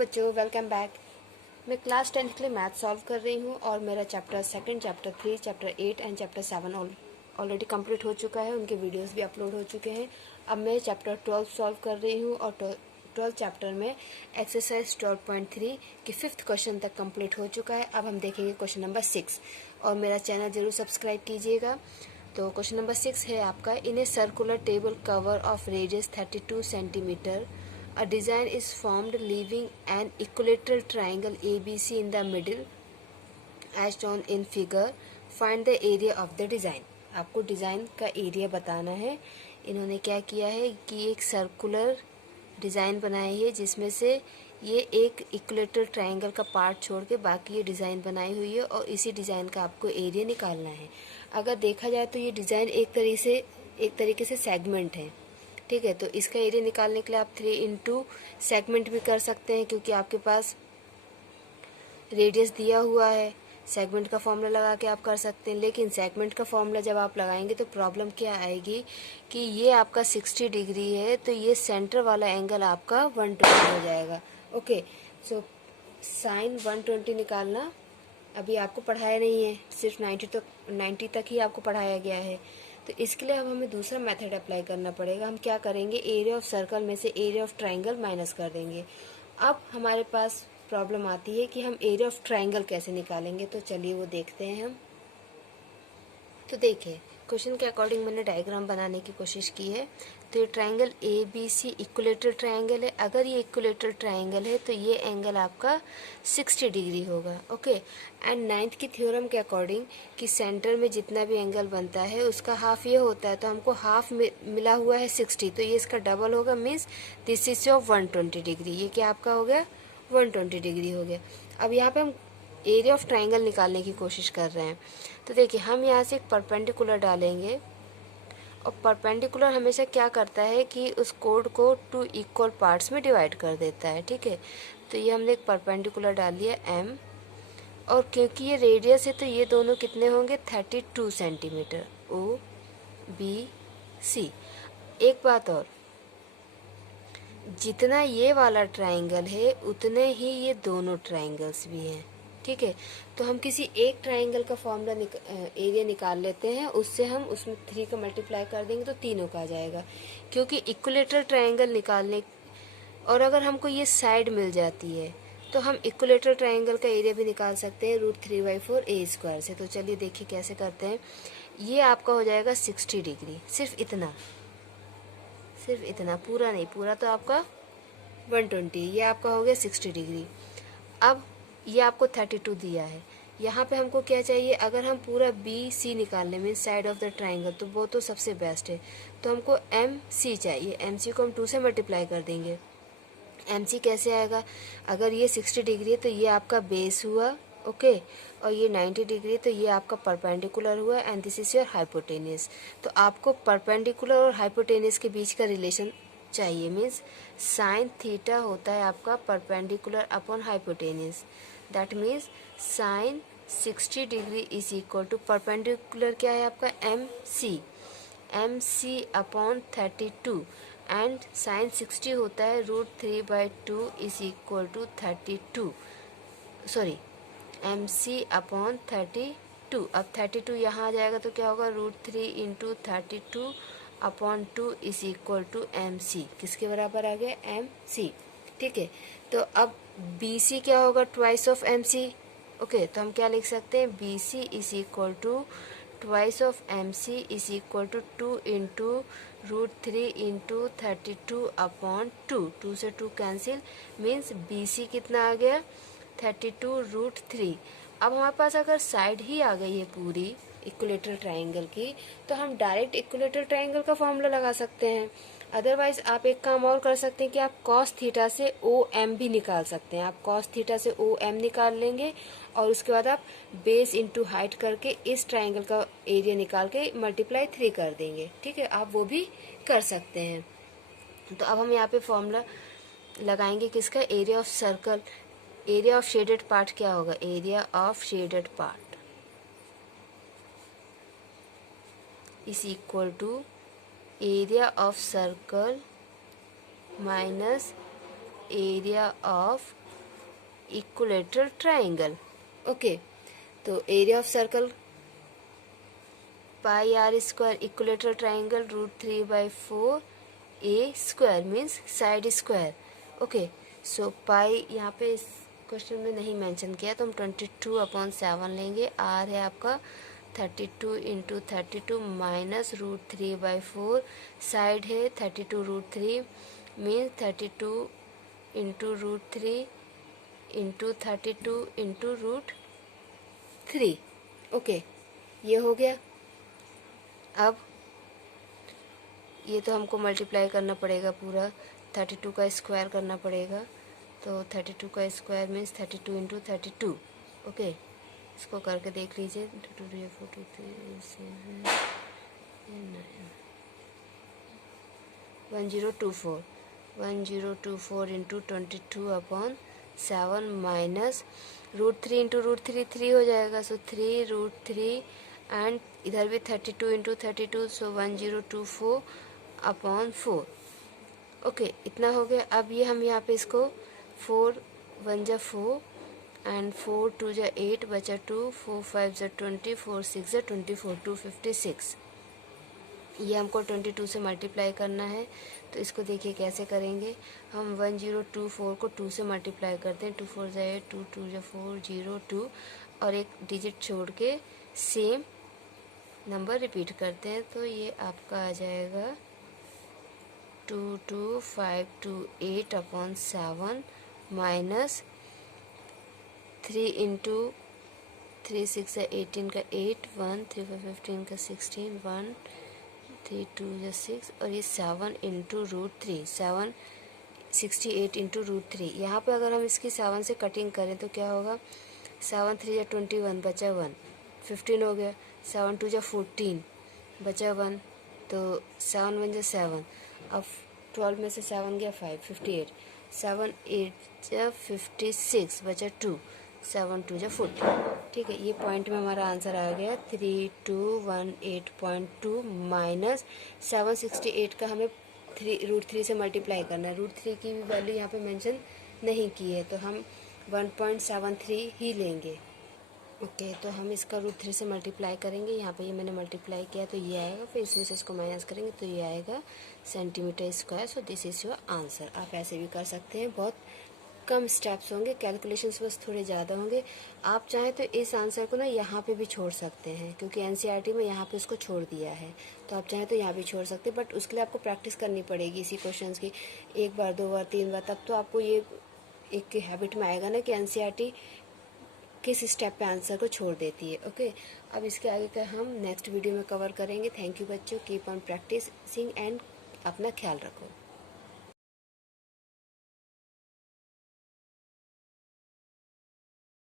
बच्चों, welcome back. मैं class 10 के लिए मैथ सॉल्व कर रही हूँ और मेरा chapter 2, chapter 3, chapter 8 and chapter 7 already complete हो चुका है। उनके वीडियोस भी अपलोड हो चुके हैं। अब मैं चैप्टर 12 सॉल्व कर रही हूँ और 12 चैप्टर में एक्सरसाइज 12.3 के 5th क्वेश्चन तक कंप्लीट हो चुका है। अब हम देखेंगे क्वेश्चन नंबर 6 और मेरा चैनल ज़रूर सब्सक्राइब कीजिएगा। तो क्वेश्चन नंबर 6 है आपका, in a circular table cover of radius 32 centimetre a design is formed leaving an equilateral triangle ABC in the middle as shown in figure. Find the area of the design. आपको design का area बताना है। इन्होंने क्या किया है कि एक सर्कुलर डिज़ाइन बनाई है जिसमें से ये एक इक्विलेटरल ट्रायंगल का पार्ट छोड़ के बाकी ये डिज़ाइन बनाई हुई है और इसी डिज़ाइन का आपको एरिया निकालना है। अगर देखा जाए तो ये डिज़ाइन एक तरीके से सेगमेंट है, ठीक है। तो इसका एरिया निकालने के लिए आप 3 इंटू सेगमेंट भी कर सकते हैं क्योंकि आपके पास रेडियस दिया हुआ है। सेगमेंट का फॉर्मूला लगा के आप कर सकते हैं, लेकिन सेगमेंट का फॉर्मूला जब आप लगाएंगे तो प्रॉब्लम क्या आएगी कि ये आपका 60 डिग्री है तो ये सेंटर वाला एंगल आपका 120 हो जाएगा। ओके, सो साइन 120 निकालना अभी आपको पढ़ाया नहीं है, सिर्फ 90 तक ही आपको पढ़ाया गया है। तो इसके लिए अब हमें दूसरा मेथड अप्लाई करना पड़ेगा। हम क्या करेंगे, एरिया ऑफ सर्कल में से एरिया ऑफ ट्रायंगल माइनस कर देंगे। अब हमारे पास प्रॉब्लम आती है कि हम एरिया ऑफ ट्रायंगल कैसे निकालेंगे। तो चलिए वो देखते हैं हम। तो देखिए, क्वेश्चन के अकॉर्डिंग मैंने डायग्राम बनाने की कोशिश की है। तो ये triangle A B C equilateral triangle है। अगर ये इक्विलेटरल ट्रायंगल है तो ये एंगल आपका 60 डिग्री होगा। ओके, एंड 9th की थ्योरम के अकॉर्डिंग कि सेंटर में जितना भी एंगल बनता है उसका हाफ ये होता है, तो हमको हाफ मिला हुआ है 60, तो ये इसका डबल होगा, means this is of 120 degree. ये क्या आपका हो गया, 120 डिग्री हो गया। अब यहाँ पे हम एरिया ऑफ ट्रायंगल निकालने की कोशिश कर रहे हैं। तो देखिए, हम यहाँ से एक परपेंडिकुलर डालेंगे और परपेंडिकुलर हमेशा क्या करता है कि उस कोड को 2 इक्वल पार्ट्स में डिवाइड कर देता है, ठीक है। तो ये हमने एक परपेंडिकुलर डाल लिया एम, और क्योंकि ये रेडियस है तो ये दोनों कितने होंगे, 32 सेंटीमीटर, ओ बी सी। एक बात और, जितना ये वाला ट्रायंगल है उतने ही ये दोनों ट्रायंगल्स भी हैं, ठीक है। तो हम किसी एक ट्रायंगल का फॉर्मूला एरिया निकाल लेते हैं, उससे हम उसमें 3 का मल्टीप्लाई कर देंगे तो तीनों का आ जाएगा। क्योंकि इक्विलेटरल ट्रायंगल निकालने, और अगर हमको ये साइड मिल जाती है तो हम इक्विलेटरल ट्रायंगल का एरिया भी निकाल सकते हैं √3/4 ए स्क्वायर से। तो चलिए देखिए कैसे करते हैं। ये आपका हो जाएगा 60 डिग्री, सिर्फ इतना, पूरा नहीं, पूरा तो आपका 120, ये आपका हो गया 60 डिग्री। अब ये आपको 32 दिया है। यहाँ पे हमको क्या चाहिए, अगर हम पूरा बी सी निकालने में साइड ऑफ द ट्रायंगल, तो वो तो सबसे बेस्ट है। तो हमको एम सी चाहिए। एम सी को हम 2 से मल्टीप्लाई कर देंगे। एम सी कैसे आएगा, अगर ये 60 डिग्री है तो ये आपका बेस हुआ, ओके, और ये 90 डिग्री तो ये आपका परपेंडिकुलर हुआ, and this is your hypotenuse. तो आपको परपेंडिकुलर और हाइपोटेनियस के बीच का रिलेशन चाहिए, मीन्स साइन थीटा होता है आपका perpendicular upon hypotenuse. That means sine 60 degree is equal to perpendicular क्या है आपका, M C upon 32, and sine 60 होता है √3/2 is equal to 32, sorry M C upon 32। अब 32 यहाँ आ जाएगा तो क्या होगा, √3 into 32 upon 2 is equal to M C. किसके बराबर आ गया, एम सी, ठीक है। तो अब बी सी क्या होगा, twice of M C. Okay, तो हम क्या लिख सकते हैं, B C is equal to twice of M C is equal to 2 into √3 into 32 upon 2 से 2 कैंसिल, मीन्स बी सी कितना आ गया, 32 √3। अब हमारे पास अगर साइड ही आ गई है पूरी इक्विलेटरल ट्रायंगल की, तो हम डायरेक्ट इक्विलेटरल ट्रायंगल का फॉर्मूला लगा सकते हैं। अदरवाइज आप एक काम और कर सकते हैं कि आप कॉस थीटा से ओ एम भी निकाल सकते हैं। आप कॉस थीटा से ओ एम निकाल लेंगे और उसके बाद आप बेस इंटू हाइट करके इस ट्रायंगल का एरिया निकाल के मल्टीप्लाई 3 कर देंगे, ठीक है। आप वो भी कर सकते हैं। तो अब हम यहाँ पे फॉर्मूला लगाएंगे किसका, area of circle. Area of shaded part क्या होगा, area of shaded part is equal to area of circle minus area of equilateral triangle. Okay, तो area of circle pi r square, equilateral triangle √3/4 a square means side square. Okay, so pi यहाँ पे इस question में नहीं mention किया तो हम 22/7 लेंगे। आर है आपका 32 × 32 माइनस √3/4, साइड है 32√3 मीन्स 32 × √3 × 32 × √3। ओके, ये हो गया। अब ये तो हमको मल्टीप्लाई करना पड़ेगा, पूरा 32 का स्क्वायर करना पड़ेगा। तो 32 का स्क्वायर मीन्स 32 × 32। ओके, इसको करके देख लीजिए। 2 2 4 2 3 7 1024 × 22/7 माइनस √3 × √3 3 हो जाएगा। सो 3√3 एंड इधर भी 32 × 32, सो 1024/4। ओके, इतना हो गया। अब ये हम यहाँ पे इसको 4 1 जा 4 एंड 4 2 जा 8 बचा 2, 4 5 जा 20, 4 6 जा 24, 256। ये हमको 22 से मल्टीप्लाई करना है। तो इसको देखिए कैसे करेंगे। हम 1024 को 2 से मल्टीप्लाई करते हैं। 2 4 जा 8, 2 2 जा 4, 0 2 और एक डिजिट छोड़ के सेम नंबर रिपीट करते हैं। तो ये आपका आ जाएगा 22528/7 माइनस 3 × 3 6 या 18 का 8, 1 3 4 15 का 16, 1 3 2 या 6 और ये 7 × √3, 7 68 × √3। यहाँ पे अगर हम इसकी 7 से कटिंग करें तो क्या होगा। 7 3 या 21 बचा 1, 15 हो गया। 7 2 जा 14 बचा 1, तो 7 1 जा 7। अब 12 में से 7 गया 5, 58। 7 8 जा 56 बचा 2, 7 2 जा 40। ठीक है, ये पॉइंट में हमारा आंसर आ गया 3218.2 माइनस 768 का हमें √3 से मल्टीप्लाई करना है। √3 की भी वैल्यू यहाँ पे मेंशन नहीं की है तो हम 1.73 ही लेंगे। ओके, तो हम इसका √3 से मल्टीप्लाई करेंगे। यहाँ पे ये मैंने मल्टीप्लाई किया तो ये आएगा, फिर इसमें से इसको माइनस करेंगे तो ये आएगा centimetre square. So this is your answer. आप ऐसे भी कर सकते हैं, बहुत कम स्टेप्स होंगे, कैलकुलेशंस बस थोड़े ज़्यादा होंगे। आप चाहें तो इस आंसर को ना यहाँ पे भी छोड़ सकते हैं, क्योंकि एनसीईआरटी में यहाँ पे उसको छोड़ दिया है। तो आप चाहें तो यहाँ भी छोड़ सकते हैं, बट उसके लिए आपको प्रैक्टिस करनी पड़ेगी इसी क्वेश्चंस की 1 बार 2 बार 3 बार। तब तो आपको ये एक हैबिट में आएगा ना कि एनसीईआरटी किस स्टेप पे आंसर को छोड़ देती है। ओके, अब इसके आगे का हम नेक्स्ट वीडियो में कवर करेंगे। थैंक यू बच्चों, कीप ऑन प्रैक्टिसिंग एंड अपना ख्याल रखो।